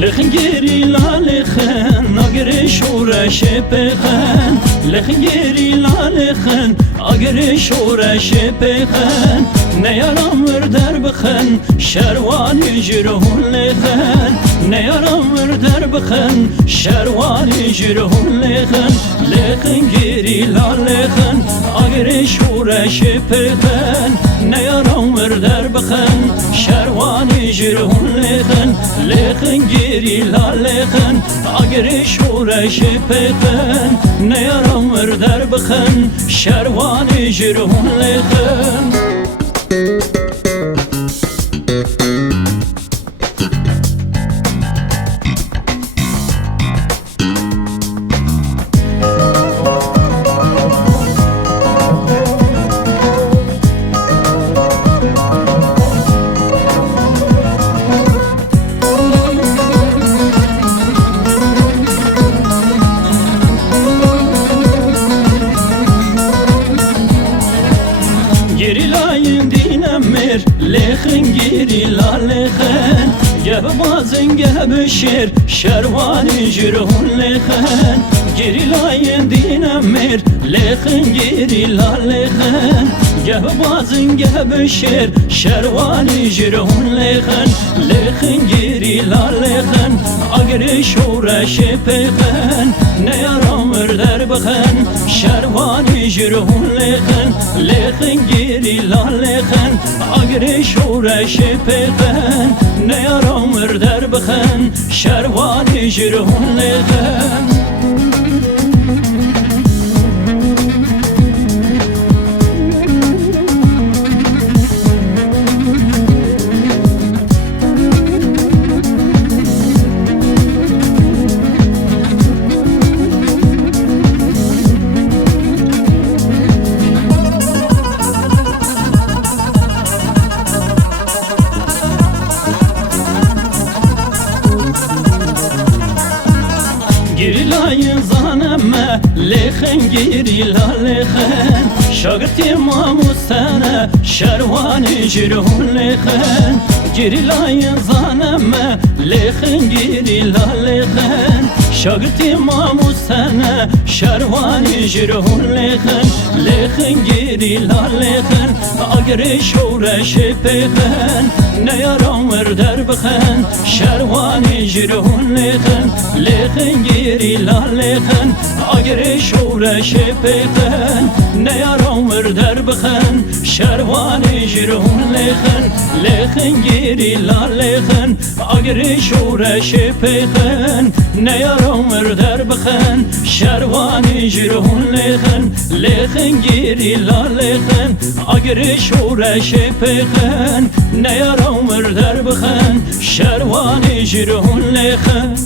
لخنجيري لا لخن اقري شورة شبخن لخنجيري لا لخن اقري شورة شبخن نيرام وردر بخن شروان يجرهن لخن نيرام وردر بخن شروان يجرهن لخن لخنجيري لا لخن اقري شورة شبخن نيرام وردر بخن شروان يجرهن لخن لخنجيري لا لخن اقري شورة شبخن نيرام وردر بخن شروان يجرهن لخن لخن گیری لا لخن گه بازن گه بشیر شروانی جرهون لخن گیری لاین دینم میر لخن گیری لا لخن گه بازن گه بشیر شروانی جرهون لخن لخن گیری لا لخن اگر شورش پخن نیارم در بخن شروانی جرهون لخن لخن گیری لا لخن اگر شورش پخن نیارم در بخن شروانی جرهون لخن Girilayın zaneme lexen giri la lexen Şagirti mamu sana şervani jirhun lexen Girilayın zaneme lexen giri la lexen Şagirti mamu sana şervani jirhun lexen Lexen giri la lexen Agri şureş pexen Neyaram der bexen şervani jirhun lexen Lexen giri la lexen Agri şureş pexen Neyaram der bexen şervani jirhun lexen Lexen giri la lexen Agri şureş pexen Neyaram der bexen şervani jirhun lexen Lexen giri la lexen Agri şureş pexen Neyaram der bexen şervani jirhun lexen